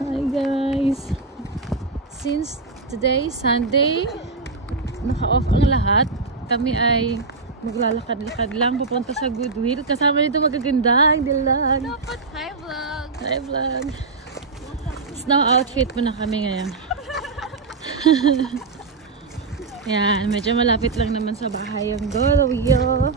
Hi guys! Since today, Sunday, naka-off ang lahat. Kami ay maglalakad-lakad lang papunta sa Goodwill. Kasama nito magagandang dilag. Dapat hi vlog! Hi vlog! Snow outfit po na kami ngayon. Yan, medyo malapit lang naman sa bahay yung Goodwill.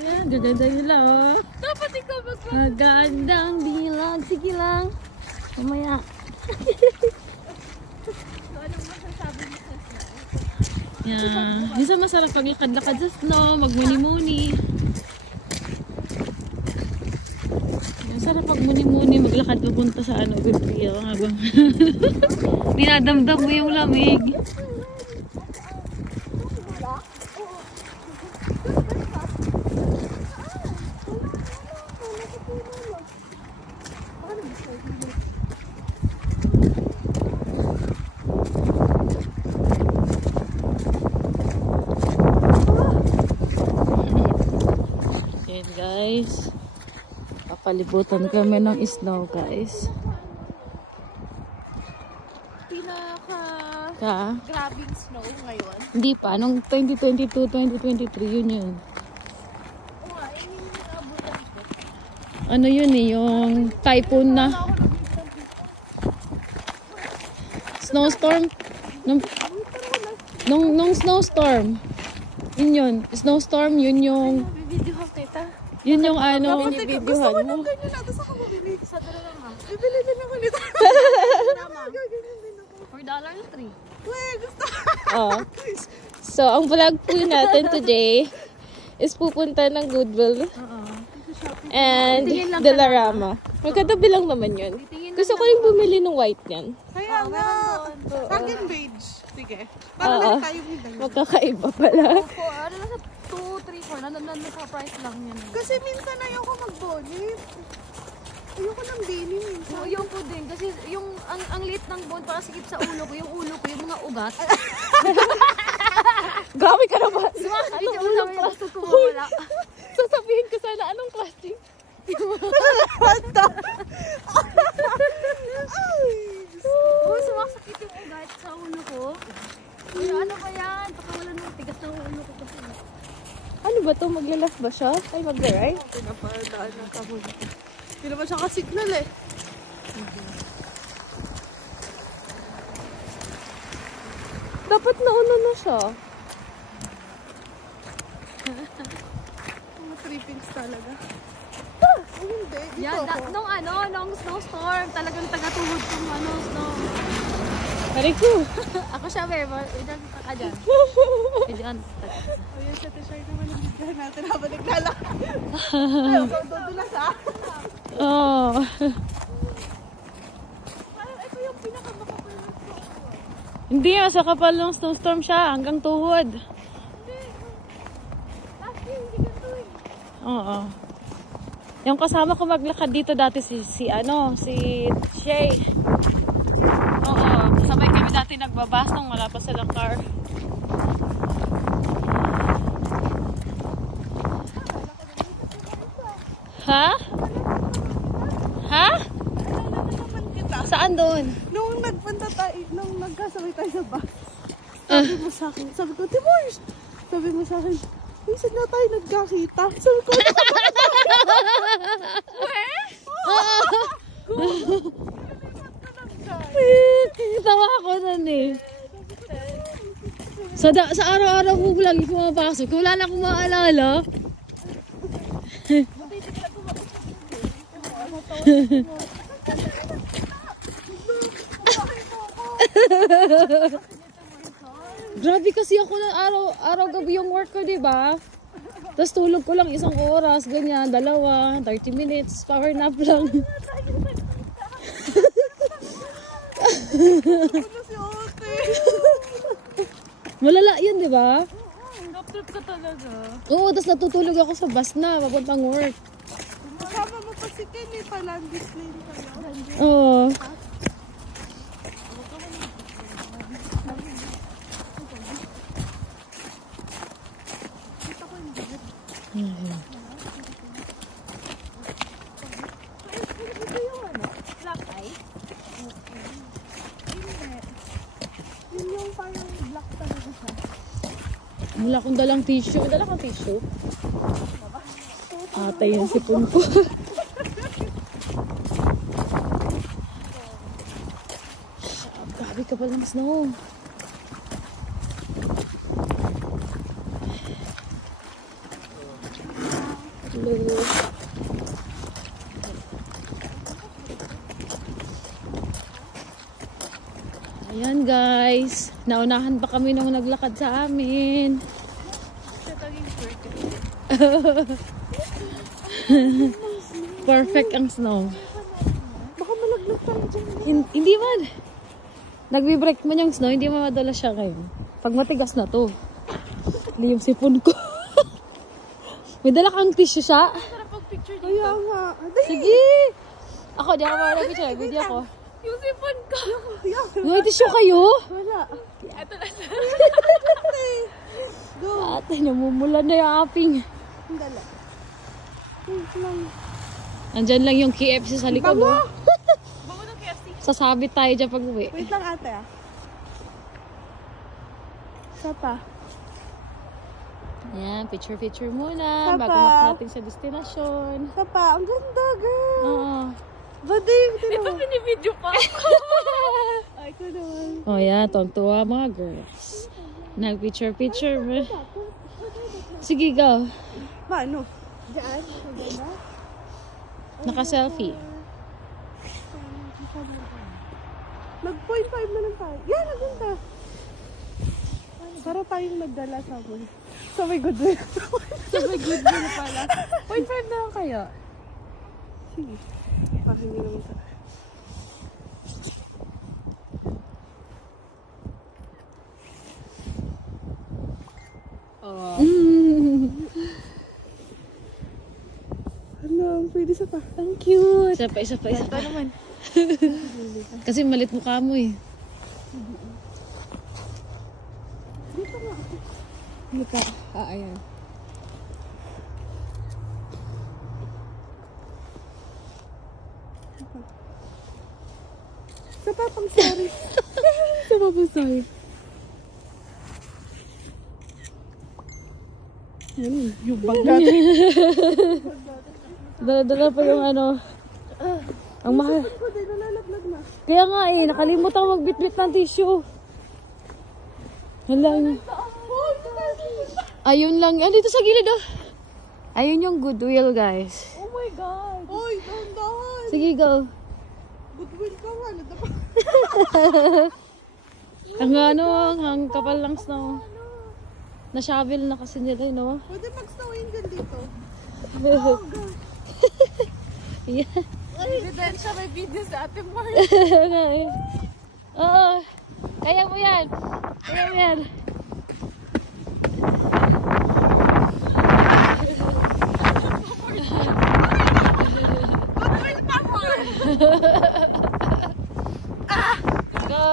Ayan, gaganda nila oh. Dapat ikaw Magandang bilag. Sige lang. Mamaya. Anong masasabi mo sa snow? Yan. Minsan masarap paglakad-lakad sa snow, magmuni-muni. Masarap pagmuni-muni, maglakad papunta sa Goodwill habang dinadamdam mo yung lamig. Ayan guys, papalibutan kami ng snow guys. Grabbing snow ngayon. Hindi pa, nung 2022, 2023 yun. Ano yun eh, yung typhoon na snowstorm. Nung snowstorm, yun, snowstorm, yun yung yun yung ano, binibidyohan mo. Gusto ko ng natin sa kamabili. Sa dala lang ha. Bibili din ako nito. $4 3. Weh, gusto. Oh. So, ang vlog po natin today is pupunta ng Goodwill and Dollarama. Magkatabi lang naman yun. Gusto ko yung bumili ng white yan. Kaya nga. Sa akin beige. Sige. Para lang tayo bigay. Magkakaiba pala. Ano na sa 2, 3, 4. Nasa price lang yan. Kasi minsan ayoko mag-bonnet. Ayoko ng bini minsan. Ayoko din. Kasi yung ang liit ng bone para sikip sa ulo ko. Yung ulo ko, yung mga ugat. Gawi ka naman. Sumakit yung ulo ko. Gusto ko mawala. Sasabihin ko sana anong plastic. Uy, sumakit yung ugat sa ulo ko. Pero ano ba yan? Pakawalan ng tigas ng ulo ko kasi. Ano ba to? Maglalas ba siya? Ay, mag-drive? Pinapadaan ng kamon. Hindi naman siya ka-signal eh. Dapat nauna na siya. Mga trippings talaga. Hindi. Yan, nung snowstorm, talagang taga-tuhod kong snow. Hariku. Ako siya, Bebo. Ilan ka dyan? Ilan? Ayan siya, t-shirt naman yung bigyan natin habang naglalakad. Ayaw, dudulas ha? Oh. Parang ito yung pinakamakapal na snowstorm. Hindi, sa kapal ng snowstorm siya. Hanggang tuhod. Hindi. Last year, hindi ganito eh. Oo. Yung kasama ko maglakad dito dati si Shay. Oo. Sabay kami dati nagbabas nung wala pa silang car. Ha? Ha? Saan doon? Nung nagpunta tayo, nung nagkasabay tayo sa bus, sabi mo sa akin, sabi ko, Timors! Sabi mo sa akin, minsan na tayo nagkakita. Sabi ko, tawa ako nun eh. Sa araw-araw ko lagi pumapasok. Wala na akong maalala. Grabe kasi ako ng araw gabi yung work ko, diba? Tapos tulog ko lang 1 oras, ganyan, 2, 30 minutes, power nap lang. Malala yun, diba? trip ka talaga. Oo, tapos natutulog ako sa bus na, papuntang work. Kasama mo pa si Ken eh, Palandis Lane pala. Oo. Wala akong dalang tissue. Dala kang tissue? Atay yung sipon ko. Grabe ka pala ng snow. Hello. Ayan guys, naunahan pa kami nung naglakad sa amin. Perfect ang snow. Baka malaglag tayo dyan. Hindi man. Nagbe-break man yung snow, hindi man madala siya ngayon. Pag matigas na to. Hindi yung sipon ko. May dala kang tissue siya? Kaya nga. Sige! Ako, di ako makapag-picture. Video ko. Yung sipon ko. May tissue kayo? Wala. Ito na sa... Ate, namumulan na yung aping. Dala. Wait lang. Nandyan lang yung KFC sa likod. Bango! Oh. Bango ng KFC. Sasabit tayo dyan pag uwi. Wait lang ate ah. Isa pa. Ayan, picture muna. Papa. Bago makarating sa destinasyon. Isa pa. Ang ganda, girl. Oo. Badim, Ito pinibidyo pa. Ay, ko naman. Oh, yan. Tuwang-tuwa mga girls. Nag-picture. Sige, go. Paano? Diyan? Diyan? Naka-selfie. Nag-0.5 na lang tayo. Yan, naganda. Para tayong nagdala sa amin. Sa may goodwill. Sa may goodwill pala. 0.5 na lang kaya. Sige. Parang hindi naman sa... Oh. Ano, pwede sa pa. Ang cute. Isa pa. Ito naman. Kasi malit mukha mo eh. Dito nga ako. Mukha. Ayan. Sa pa, pang sorry. Sa papasay. Yung bag natin. Dala-dala pa yung ano. Ang mahal. Ko din, nalalaglag na. Kaya nga eh, nakalimut ako magbitbit ng tissue. Hala. Ayun lang. Dito sa gilid oh. Ayun yung Goodwill guys. Oh my God. Oy, dahan-dahan. Sige, go. Goodwill ka nga. Nadapa. Ang ano, ang kapal lang snow. Na-shovel na kasi nila, no? Pwede mag-snow angel dito. Yeah. Evidensya, may video sa Ate Mark. Oo. Kaya mo yan. Kaya mo yan. Go!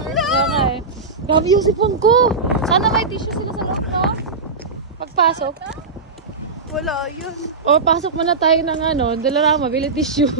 Kaya nga eh. Grabe yung sipon ko. Sana may tissue sila sa loob, no? Pagpasok. Wala, yun. O, pasok muna tayo ng ano, Dalarama, bili tissue.